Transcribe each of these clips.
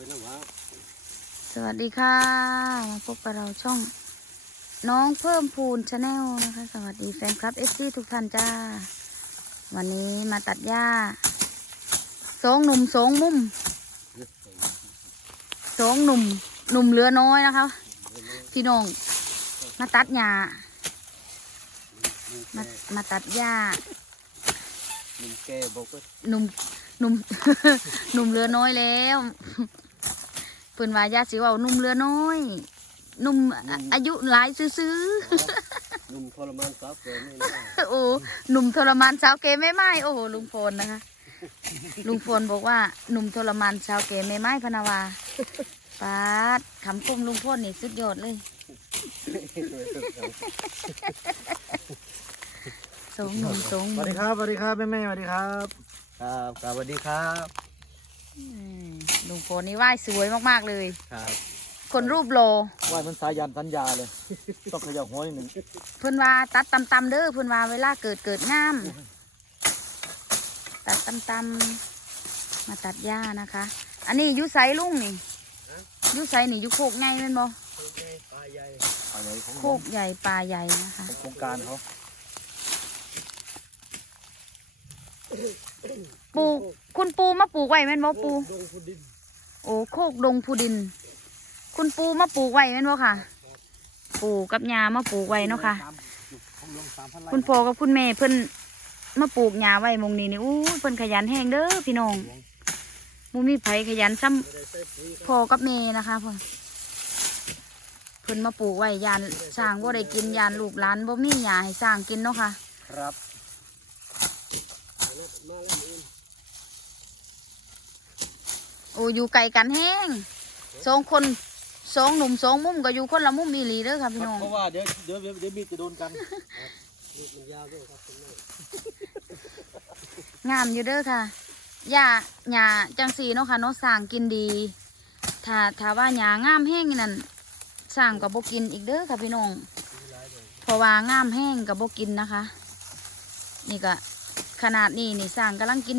เป็นน้ำว่าสวัสดีค่ะ มาพบกับเราช่อง น้องเพิ่มพูนชาแนลนะคะ สวัสดีแฟนคลับเอฟซีทุกท่านจ้า วันนี้มาตัดหญ้าสองหนุ่มสองมุมสองหนุ่มหนุ่มเหลือน้อยนะคะ พี่น้อง มาตัดหญ้ามามาตัดหญ้าลุงแกบอกว่าหนุ่มหนุ่มหนุ่มเรือน้อยแล้ว เพิ่นว่าญาติสิเว่าหนุ่มเรือน้อยหนุ่มอะอายุหลายซื้อลุงทรมานสาวแกนี่นะๆโอ้หนุ่มทรมานสาวเกไม่ไม้โอ้โหลุงพลนะคะ ลุงพลบอกว่าหนุ่มทรมานสาวเกไม่ไม้พะนาวาปาดคำคมลุงพลนี่สุดยอดเลยสองหนุ่มสองสมุวัสมดีครับสวัสดีครับแม่แม่ๆสวัสดีครับ ครับครับสวัสดีครับอืม ลุงพลนี่ไหว้สวยมากๆเลย ครับคนรูปโลว่ามันสายันสัญญาเลย ต้องเขยับหัวนิดหนึ่งเพิ่นว่าตัดตำตำๆเด้อเพิ่นว่าเวลาเกิดเกิดงาม ตัดตำตำๆมาตัดหญ้านะคะ อันนี้อยุไสลุงนี่อยุไสนี่อยุโคกไงแม่นบ่ปลาใหญ่อะไรของโคกใหญ่ป่าใหญ่นะคะของโครงการเขา ปลูกคุณปูมาปลูกไว้แม่นบ่ปู ดงพุดินโอ้โคกดงพูดิน คุณปูมาปลูกไว้แม่นบ่ค่ะ ปูกับยามาปลูกไว้เนาะค่ะ ของหลวงสามพันไร่คุณพ่อกับคุณแม่เพิ่นมาปลูกหญ้าไว้หมองนี้นี่อู้เพิ่นขยันแฮงเด้อพี่น้องบ่มีไผขยันซ้ำไม่ได้ใส่ปุ๋ยพ่อกับแม่นะคะพ่อเพิ่นมาปลูกไว้ยานสร้างบ่ได้กินยานลูกหลานบ่มีหญ้าให้สร้างกินเนาะค่ะ ครับ มาแล้วเอง โอ้อยู่ไกลกันแห้งสองคนสองหนุ่มสองมุมก็อยู่คนละมุมอีหลีเด้อค่ะพี่น้องเพราะว่าเดี๋ยวเดี๋ยวเดี๋ยวมีดจะโดนกันลูกมันยาวด้วยครับคุณแม่งามอยู่เด้อค่ะหญ้าหญ้าจังสีเนาะค่ะเนาะสร้างกินดี ถ้าถ้าว่าหญ้างามแห้งนั่นสร้างก็บ่กินอีกเด้อค่ะพี่น้องเพราะว่างามแห้งกับบกินนะคะ นี่ก็ขนาดนี้นี่สร้างกำลังกิน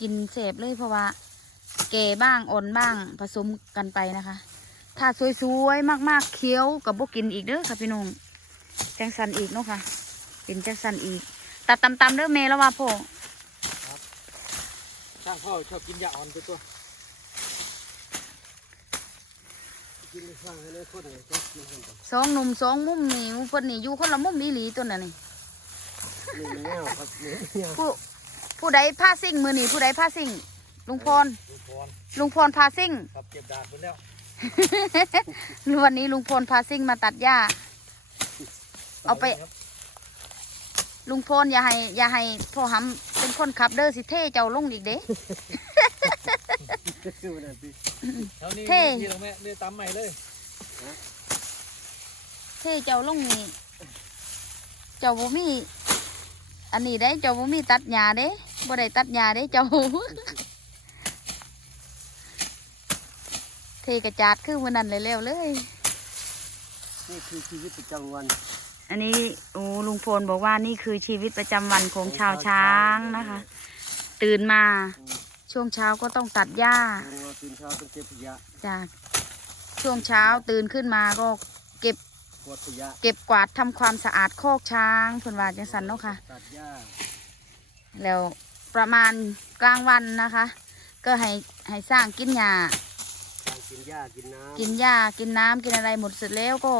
กินเสพเลยเพราะว่า แก่บ้างอ่อนบ้างผสมกันไปนะคะ ถ้าสวยๆมากๆเคี้ยวกับบ่กินอีกเด้อค่ะพี่น้องจังสันอีกเนาะค่ะ เป็นจังสันอีก ตัดตำๆเด้อเมแล้วว่าพ่อช่างพ่อชอบกินยาอ่อนตัวตัวกินข้างให้ได้คนไหนก็กินกันต่อสองหนุ่มสองมุมนี่หมุมเพิ่นนี่อยู่คนละมุมอีหลีตัวนั้นนี่นี่มันเงี้ยวครับนี่เงี้ยวผู้ผู้ใดพาซิ่งมือนี่ผู้ใดพาซิ่ง ลุงพรดูพรลุงพรพาซิ่ง ครับเก็บดาบไปแล้ววันนี้ลุงพลพาซิ่งมาตัดหญ้า เอาไป ลุงพลอย่าให้ อย่าให้พ่อหำเป็นคนขับเด้อสิเท่เจ้าลงอีกเด้คือมันดีแล้วนี่เท่นี่ตรงแม่นี่ตำใหม่เลยเท่เจ้าลงนี่เจ้าบ่มี อันนี้ได้เจ้าบ่มีตัดหญ้าเด้บ่ได้ตัดหญ้าเด้เจ้า เทกระจาดคือวันนั้นเลยแล้วเลย นี่คือชีวิตประจำวันอันนี้โอ้ลุงพลบอกว่านี่คือชีวิตประจำวันของชาวช้างนะคะ ตื่นมาช่วงเช้าก็ต้องตัดหญ้าเราตื่นเช้าต้องเก็บขยะจากช่วงเช้าตื่นขึ้นมาก็เก็บกวาดขยะเก็บกวาดทำความสะอาดโคอกช้างเพิ่นว่าจังสันเนาะค่ะ ตัดหญ้าแล้วประมาณกลางวันนะคะ ก็ให้ให้สร้างกินหญ้า การกินหญ้ากินน้ำกินหญ้ากินน้ำกินอะไรหมดเสร็จแล้วก็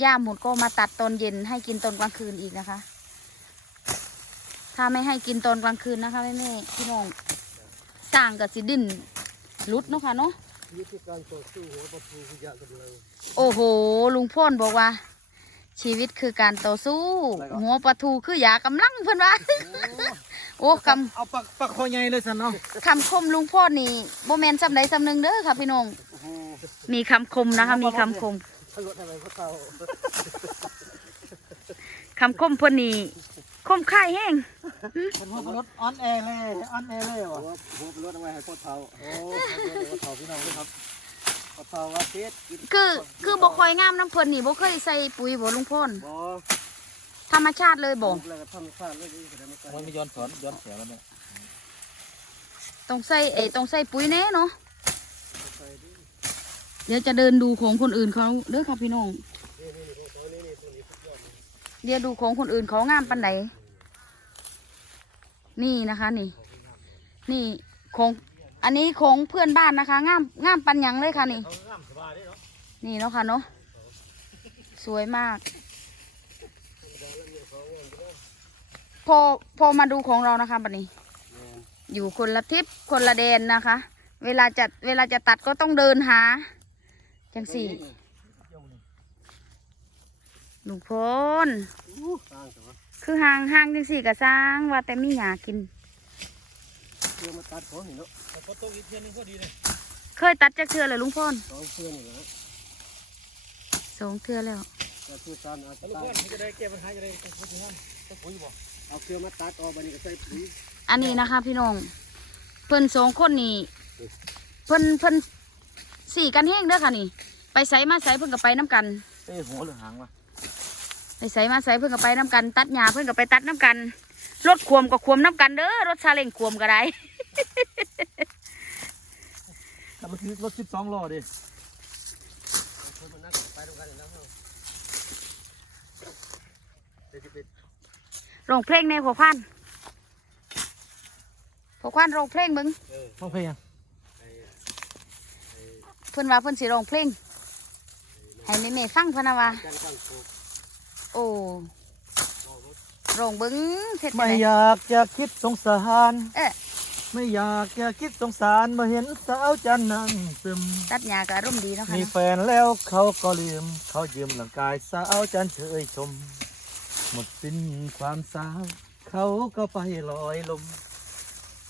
หญ้าหมดก็มาตัดตอนเย็นให้กินตอนกลางคืนอีกนะคะ ถ้าไม่ให้กินตอนกลางคืนนะคะแม่แม่ๆพี่น้องสร้างกับสิดินรุดเนาะค่ะเนาะวิธีการต่อสู้หัวปลาทูขยะกำลังโอ้โห ลุงพ่นบอกว่า ชีวิตคือการต่อสู้ หัวปลาทูคือยากำลังเพื่อนว่าโอ้คเอาปักปักคอใหญ่เลยสันเนาะำคำคมลุงพ่นนี่โบแมนซ้ำใดซ้ำหนึ่งเด้อค่ะพี่น้องโอ้โหมีคำคมนะคะมีคำคมถ้ารถอะไรก็เต่าคำคมเพิ่นนี่คมค่ายแห้งเป็นหัวรถออนแอร์เลยออนแอร์เลยหัวะวหัวเป็นรถเอาไว้ให้พ่อเต่าโอ้เดี๋ยวเต่าพี่น้องด้วยครับ พ่อเต่าว่าเพชรกินคือคือบ่คอยงามน้ำเพิ่นนี่บ่เคยใส่ปุ๋ยบ่ลุงพ่นบ่ธรรมชาติเลยบ่แล้วก็ทำชาติเลยนี่แสดงว่ามันไม่ย้อนสอนย้อนเสียแล้วเนี่ยต้องใส่เอยต้องใส่ปุ๋ยแน่เนาะเดี๋ยวจะเดินดูของคนอื่นเขาเด้อค่ะพี่น้องเดี๋ยวดูของคนอื่นเขางามปันไหนนี่นะคะ นี่ นี่ของ อันนี้ของเพื่อนบ้านนะคะงามงามปันหยังเลยค่ะนี่เขางามสบายเด้เนาะนี่เนาะค่ะเนาะสวยมาก พอพอมาดูของเรานะคะบัดนี้ อยู่คนละทิศคนละแดนนะคะ เวลาจะเวลาจะตัดก็ต้องเดินหาจังสี่ลุงพลอู้สร้างแต่ว่าคือห่างห่างจังสี่กะสร้างว่าแต่มีหยากินเพื่ อมาตัดของนี่เนาะแต่พอตกอีกเทียนนึงก็ดีเลยเคยตัดจักเทือเลยลุงพลสองเพื่อนนี่แหละสองเทือแล้วจะช่วยกันเอาแล้วตัลูกดพ่อนี่จะได้แก้ปัญหาจะได้ต้องพูดถึงนั่นต้องปุ๋ยบ่เอาเครื่องมาตัดออกบันนี้ก็ใส่ปุ๋ยอันนี้นะคะพี่น้องเพิ่นสองคนนี่เพิ่นเพิ่นสี่กันแห้งเด้อค่ะนี่ ไปใส่มาใส่เพิ่นก็ไปน้ำกันเต้หัวหรือหางวะไปใส่มาใส่เพิ่นก็ไปน้ำกัน ตัดหญ้าเพิ่นก็ไปตัดน้ำกัน รถควมก็ควมน้ำกันเด้อรถซาเล้งควมก็ได้ถ้ามันคือรถสิบสองล้อดิเอาเครื่องมานักไปตรงกันแล้วเนาะเดี๋ยวจะไปร้องเพลงในพอควันพอควันร้องเพลงมึงเออห้องเพลงยังไอ้ไอ้เพิ่นว่าเพิ่นสิร้องเพลงให้แม่แม่ๆฟังเพิ่นนะว่ากันตั้งโคกโอ้อ อกรถร้องเบิ้งเสร็จไม่ไหนอยากจะคิดสงสาร เอ๊ะไม่อยากจะคิดสงสารมาเห็นสาวจันนั่งซึม ตัดหญ้าก็อารมณ์ดีเนาะค่ะมีเนาะแฟนแล้วเขาก็ลืม เขายืมร่างกายสาวจันเฉยชม หมดสิ้นความสาว เขาก็ไปลอยลม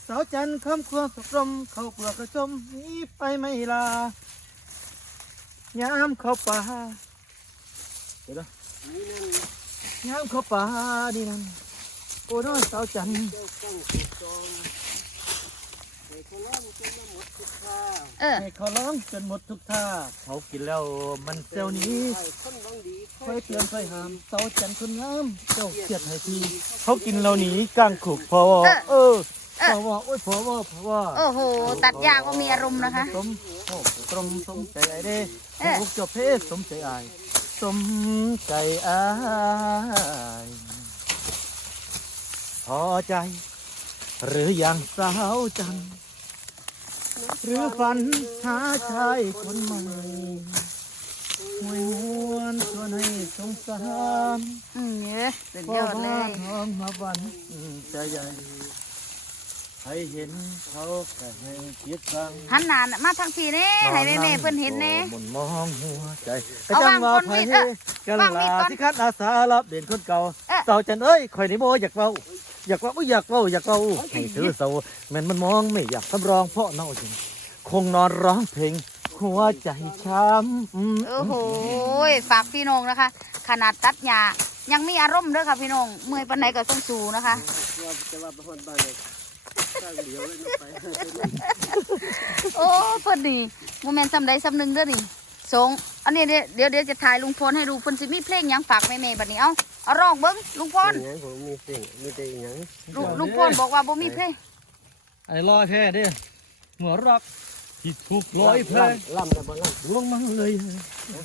สาวจันคำควงสกรม เขาเปลือกกระจมหนีไปไม่ลายามเขาป่าเดี๋ยวนะ นี่นั่น ยามเขาป่าดีนั่นโอ้น้อยสาวจันเจ้าตั้งโคกจองเด็กเขาล้อมจนมาหมดทุกข้าวเออให้เขาร้องจนหมดทุกท่า เขากินแล้วมันเซลหนี้ใครคนหวังดีค่อยเตือนค่อยห้ามเสาจันทร์คนงามเจ้าเกียดให้ทีเขากินเราหนีกลางขุกพอวอเออพอวอโอ้ยพอวอพอวอโอ้โห ตัดหญ้าก็มีอารมณ์นะคะ สมโอ้ตรมสมใจไอ้เด้เอ๊ะลูกเจ้าเพศสมใจอาย สมใจอายพอใจ หรือยังสาวจันทร์หรือฝันหาชายคนใหม่หวยหวนชวนให้สงสารอืมเนี่ยสุดพ่อยอดเลบ้ายนน้องมาวันใจใหญ่ ให้เห็นเขาแต่ให้คิดฟังหันหน้าน่ะมาทางพี่เน่ให้แม่แม่ๆเพิ่นเห็นเน่ หมุนมองหัวใจเอาวางว่าก้นไผมีดเอ้อกันวางมีดลาก่อนที่คัดอาสารับเด่นคนเก่าเอ๊ะเต่าจันเอ้ยข่อยนี่โมอยากเว้าอยากเว้าอุ๊ยอยากเว้าอยากเว้าให้ถือเสาแมันมันมองไม่อยากสำรองเพราะเน่าจริงคงนอนร้องเพลงหัวใจช้ำอืม โอ้โหฝากพี่น้องนะคะ ขนาดตัดหญ้ายังมีอารมณ์เด้อค่ะพี่น้องเมื่อยปานไหนก็ต้องสู้นะคะ ว่าจะว่าบ้านบ้านเลย ข้างเดียวเลยเนาะไปโอ้เพิ่นนี่โมเมนต์ซ้ำใดซ้ำหนึ่งเด้อนี่สงอันนี้เดี๋ยวเดี๋ยวเดี๋ยวจะถ่ายลุงพลให้ดูเพิ่นสิมีเพลงหยังฝากแม่ๆบัดนี้เอาเอาร้องเบิ่งลุงพลอย่างนี้ผมมีสิ่งมีแต่อย่างนี้ลุงลุงพลบอกว่าบ่มีเพลงไอ้ลอยแพ้เด้หัวรักที่ถูกลอยแพ้ล่ำแต่บ่ล่ำลวงมาเลย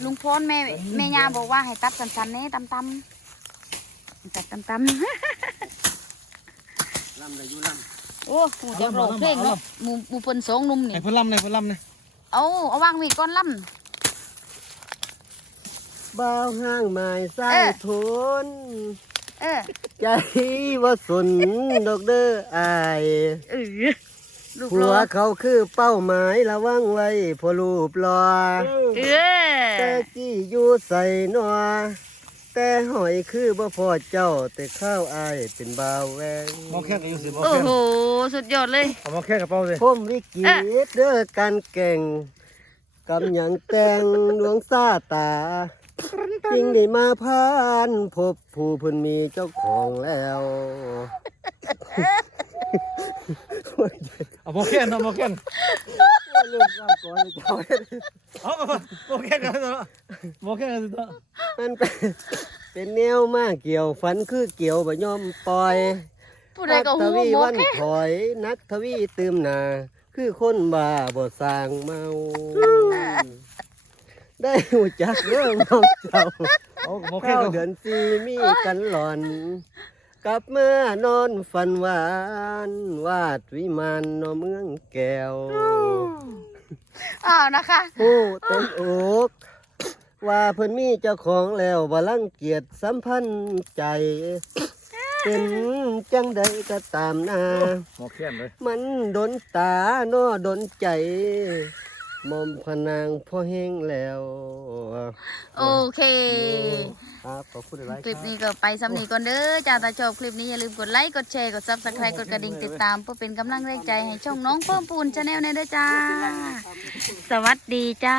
ลุงพลแม่แม่ย่าบอกว่าให้ตัดสั้นๆเน่ตำตำตัดตำตำล่ำแต่อยู่ล่ โอ้หมูจะร้องเพลงเนาะหมูหมูเพิ่นสองหนุ่มนี่ไอ้พลลำไอ้พลลำเนี่ยเอาเอาวางมีดก่อนล่ำบ่าวห้างไม้สร้างทนำเออใจว่าสนดอกเด้ออายเออลูกผัรวอเขาคือเป้าหมายระวังไว้พอรูปรอเอแต่อกี้อยู่ใส่นอ แต่หอยคือบ่พอเจ้าแต่ข้าวอายเป็นบ่าวแวงมองแค่กับยูสิมองโอ้แค่โห สุดยอดเลย เอามองแค่กับเป้าเลยผมวิกฤตเด้อการแก่งกำหยังแต่งดวงซาตาจริงได้มาพาน พบผู้เพิ่นมีเจ้าของแล้ว เอามองแค่เอามองแค่เรื่องราวก่อนเลยเจ้าเอามองแค่กันตัวมองแค่กันตัวมันเป็นเป็นแนวมาเกี่ยวฝันคือเกี่ยวบ่ยอมปล่อยผู้ใดก็ทหูวีหมวัดนแค่ถอย นักทวีตืมหนาคือคนบ้าบ่สร้างเมา ได้หูจักเรื่องน้องเจ้าเอาโอเคเข้าก็เดือนสี่มีกันหลอน กลับเมื่อนอนฝันหวาน วาดวิมานนอเมืองแก้วอ้าวนะคะ ผู้เต็มอกว่าเพิ่นมีเจ้าของแล้วบ่ลังเกียจสัมพันธ์ใจ เป็นจังใดก็ตามนาหมอแค้นเลย มันดนตาโนอดนใจ มอมพนางพ่อแห้งแล้ว โอเคครับขอบคุณหลายๆคลิปรับนี้ก็ไปสำนีก่อนเด้อจ้าถ้าชอบคลิปนี้อย่าลืมกดไลค์กดแชร์กดซับสไครต์กดกระดิ่งติดตามเพื่อเป็นกำลังแรงใจให้ช่องน้องเพิ่มพูนชาแนลในเด้อจ้า สวัสดีจ้า